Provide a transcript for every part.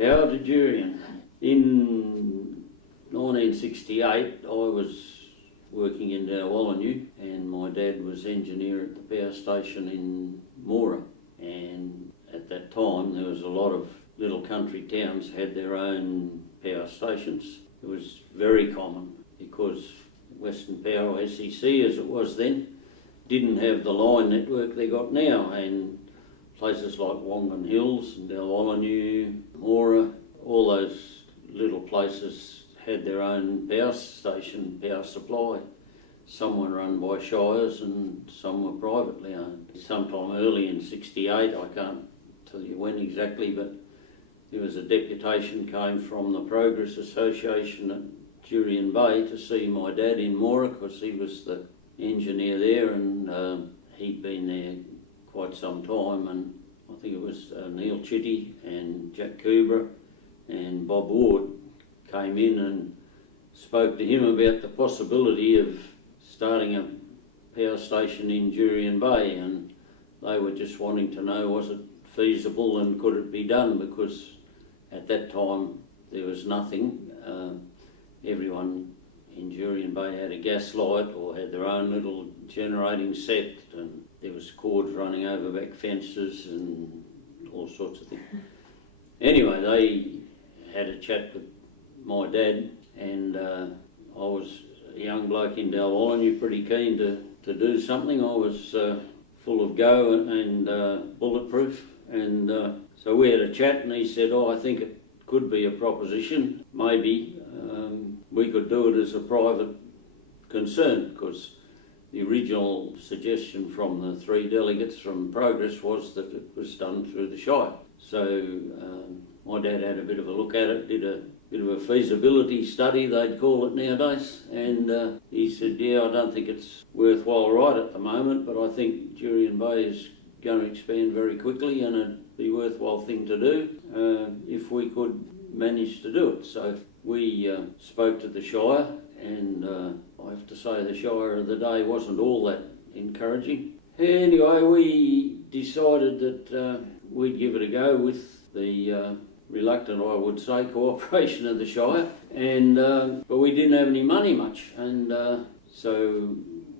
Power to Jurien. In 1968, I was working in Dalwallinu and my dad was engineer at the power station in Mora. And at that time, there was a lot of little country towns had their own power stations. It was very common because Western Power, or SEC as it was then, didn't have the line network they got now, and places like Wongan Hills and Dalwallinu, Mora, all those little places had their own power station, power supply. Some were run by shires and some were privately owned. Sometime early in 68, I can't tell you when exactly, but there was a deputation came from the Progress Association at Jurien Bay to see my dad in Mora because he was the engineer there, and he'd been there quite some time, and I think it was Neil Chitty and Jack Kubra and Bob Ward came in and spoke to him about the possibility of starting a power station in Jurien Bay, and they were just wanting to know was it feasible and could it be done, because at that time there was nothing. Everyone in Jurien Bay had a gas light or had their own little generating set, and there was cords running over back fences and all sorts of things. Anyway, they had a chat with my dad, and I was a young bloke in Dalwallinu, pretty keen to do something. I was full of go and bulletproof, and so we had a chat, and he said, I think it could be a proposition, maybe. We could do it as a private concern, because the original suggestion from the three delegates from Progress was that it was done through the Shire. So my dad had a bit of a look at it, did a bit of a feasibility study, they'd call it nowadays, and he said, yeah, I don't think it's worthwhile right at the moment, but I think Jurien Bay is going to expand very quickly and it'd be a worthwhile thing to do if we could manage to do it. So we spoke to the Shire, and I have to say the Shire of the day wasn't all that encouraging. Anyway, we decided that we'd give it a go with the reluctant, I would say, cooperation of the Shire, and but we didn't have any money much, and so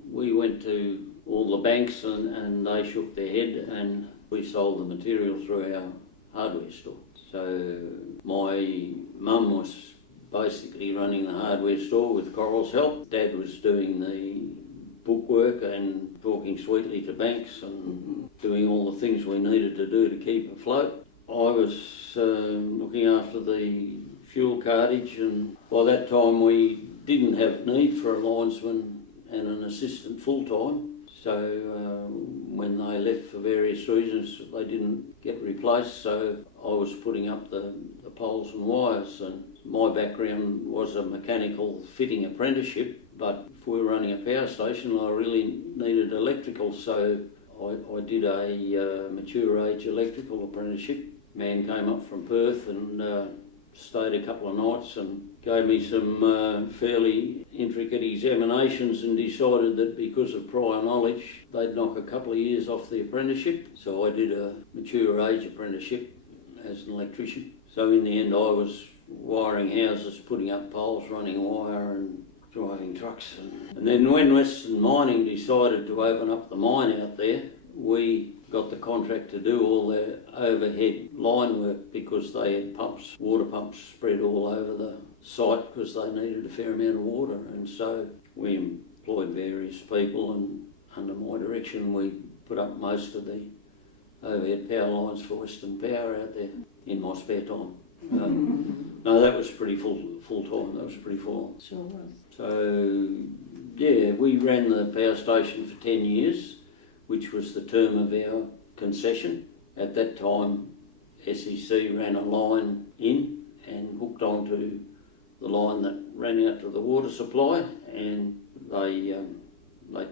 we went to all the banks and they shook their head, and we sold the material through our hardware store. So my mum was basically running the hardware store with Coral's help. Dad was doing the bookwork and talking sweetly to banks and doing all the things we needed to do to keep afloat. I was looking after the fuel cartage, and by that time we didn't have need for a linesman and an assistant full-time. So when they left for various reasons, they didn't get replaced, so I was putting up the poles and wires, and my background was a mechanical fitting apprenticeship, but if we were running a power station I really needed electrical, so I did a mature age electrical apprenticeship. Man came up from Perth and stayed a couple of nights and gave me some fairly intricate examinations, and decided that because of prior knowledge they'd knock a couple of years off the apprenticeship. So I did a mature age apprenticeship as an electrician. So in the end I was wiring houses, putting up poles, running wire and driving trucks. And then when Western Mining decided to open up the mine out there, we got the contract to do all their overhead line work, because they had pumps, water pumps spread all over the site because they needed a fair amount of water. And so we employed various people, and under my direction we put up most of the overhead power lines for Western Power out there in my spare time. No, that was pretty full time. That was pretty full. Sure was. So yeah, we ran the power station for 10 years, which was the term of our concession. At that time, SEC ran a line in and hooked onto the line that ran out to the water supply, and they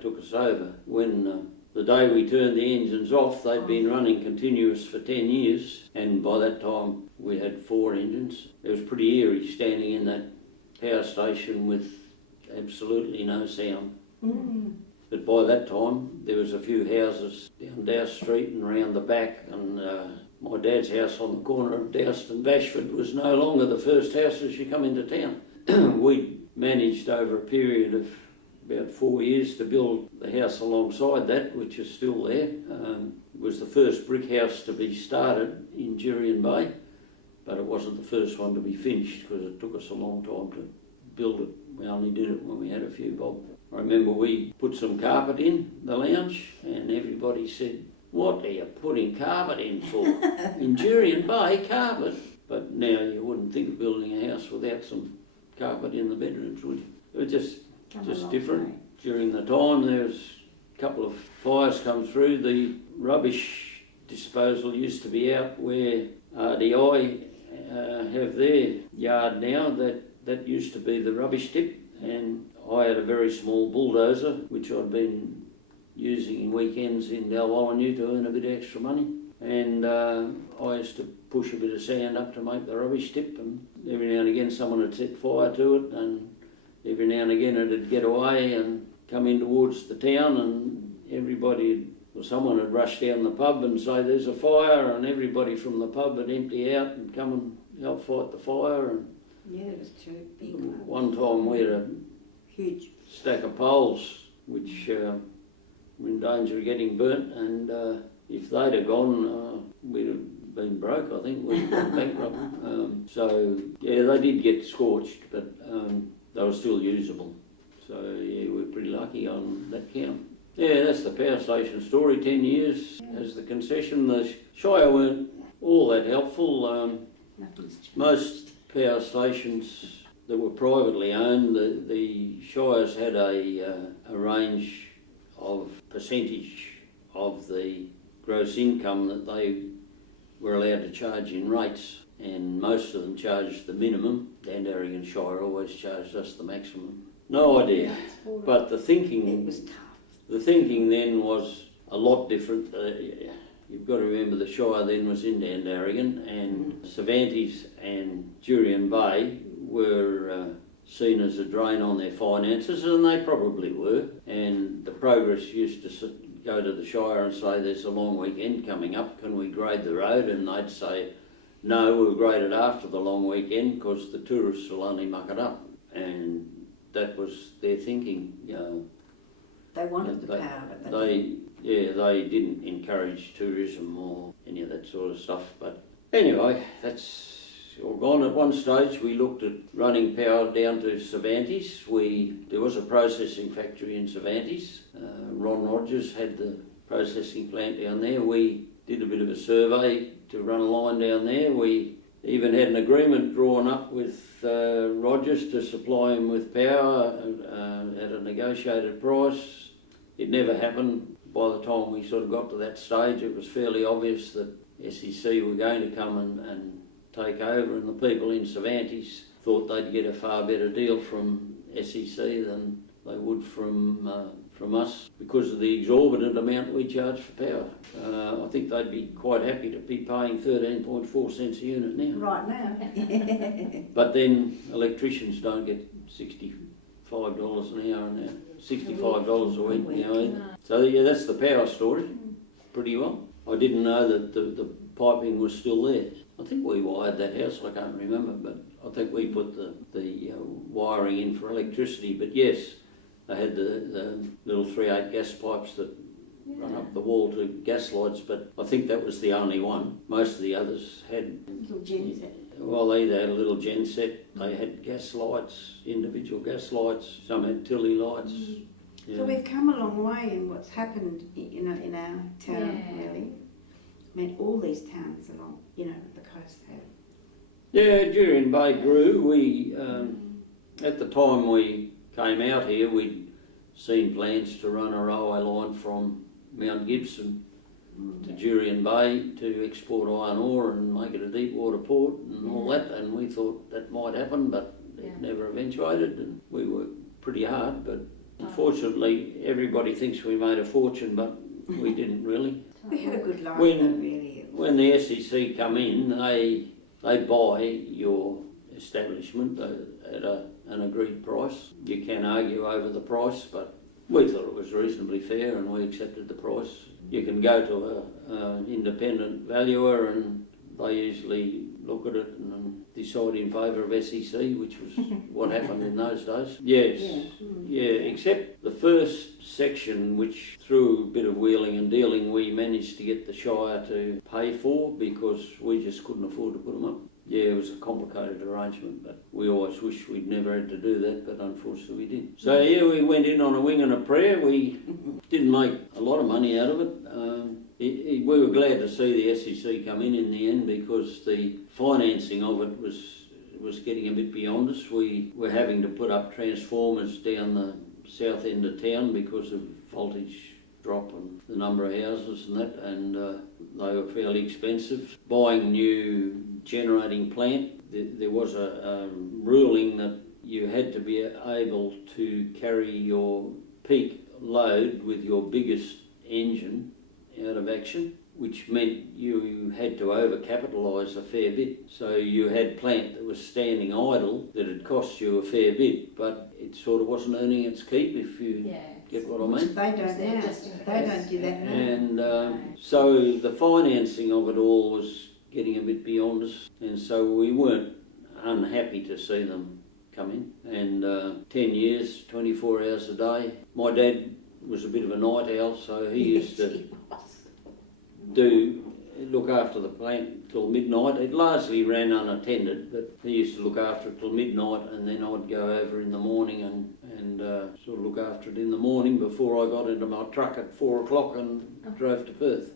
took us over. When the day we turned the engines off, they'd been running continuous for 10 years, and by that time we had 4 engines. It was pretty eerie standing in that power station with absolutely no sound. But by that time, there was a few houses down Dow Street and round the back, and my dad's house on the corner of Doust and Bashford was no longer the first house as you come into town. We managed over a period of about 4 years to build the house alongside that, which is still there. It was the first brick house to be started in Jurien Bay, but it wasn't the first one to be finished because it took us a long time to build it. We only did it when we had a few bob. I remember we put some carpet in the lounge and everybody said, "What are you putting carpet in for?" In Jurien Bay, carpet. But now you wouldn't think of building a house without some carpet in the bedrooms, would you? It was just different. During the time there was a couple of fires come through. The rubbish disposal used to be out where RDI have their yard now. That used to be the rubbish tip, and I had a very small bulldozer which I'd been using in weekends in Dalwallinu to earn a bit of extra money, and I used to push a bit of sand up to make the rubbish tip, and every now and again someone would set fire to it, and every now and again it'd get away and come in towards the town, and someone would rush down the pub and say there's a fire, and everybody from the pub would empty out and come and help fight the fire. And yeah, it was too big. One time we had a huge stack of poles which were in danger of getting burnt, and if they'd have gone, we'd have been broke, I think. We'd have gone bankrupt. So, yeah, they did get scorched, but they were still usable. So, yeah, we're pretty lucky on that count. Yeah, that's the power station story. 10 years as the concession. The Shire weren't all that helpful. Nothing's changed. Most power stations that were privately owned, the Shires had a range of percentage of the gross income that they were allowed to charge in rates, and most of them charged the minimum. Dandaragan Shire always charged us the maximum. No idea, but the thinking... It was tough. The thinking then was a lot different. You've got to remember the Shire then was in Dandaragan, and Cervantes and Jurien Bay were seen as a drain on their finances, and they probably were. And the Progress used to go to the Shire and say, there's a long weekend coming up, can we grade the road? And they'd say, no, we'll grade it after the long weekend because the tourists will only muck it up. And that was their thinking, you know. They wanted the power, but they didn't encourage tourism or any of that sort of stuff. But anyway, that's all gone. At one stage we looked at running power down to Cervantes. There was a processing factory in Cervantes. Ron Rogers had the processing plant down there. We did a bit of a survey to run a line down there. We even had an agreement drawn up with Rogers to supply him with power at a negotiated price. It never happened. By the time we sort of got to that stage, it was fairly obvious that SEC were going to come and take over, and the people in Cervantes thought they'd get a far better deal from SEC than they would from us because of the exorbitant amount we charge for power. I think they'd be quite happy to be paying 13.4 cents a unit now. right now. But then electricians don't get $65 an hour now, $65 a week now either. So yeah, that's the power story, pretty well. I didn't know that the piping was still there. I think we wired that house, I can't remember, but I think we put the wiring in for electricity. But yes, they had the little 3/8 gas pipes that run up the wall to gas lights, but I think that was the only one. Most of the others had... Little genset. Well, they either had a little genset, they had gas lights, individual gas lights, some had Tilly lights. Yeah. So we've come a long way in what's happened, in our town, really. I mean, all these towns along, the coast have. Yeah, Jurien Bay grew. We, at the time we came out here, we'd seen plans to run a railway line from Mount Gibson to Jurien Bay to export iron ore and make it a deep water port and all that, and we thought that might happen, but it never eventuated, and we worked pretty hard, but unfortunately everybody thinks we made a fortune, but we didn't really. We had a good life, really. When the SEC come in, they buy your establishment at an agreed price. You can argue over the price, but we thought it was reasonably fair and we accepted the price. You can go to an independent valuer and they usually look at it and decide in favour of SEC, which was what happened in those days. Yes, except the first section, which through a bit of wheeling and dealing we managed to get the Shire to pay for because we just couldn't afford to put them up. Yeah, it was a complicated arrangement, but we always wish we'd never had to do that, but unfortunately we did. So yeah, we went in on a wing and a prayer. We didn't make a lot of money out of it. We were glad to see the SEC come in the end because the financing of it was getting a bit beyond us. We were having to put up transformers down the south end of town because of voltage drop and the number of houses and that, and they were fairly expensive. Buying new generating plant, there was a ruling that you had to be able to carry your peak load with your biggest engine out of action, which meant you had to over-capitalise a fair bit. So you had plant that was standing idle that had cost you a fair bit, but it sort of wasn't earning its keep, if you get what I mean. They don't now. They don't do that now. And so the financing of it all was getting a bit beyond us, and so we weren't unhappy to see them come in. And 10 years, 24 hours a day. My dad was a bit of a night owl, so he used to look after the plant till midnight. It largely ran unattended, but he used to look after it till midnight, and then I'd go over in the morning and sort of look after it in the morning before I got into my truck at 4 o'clock and drove to Perth.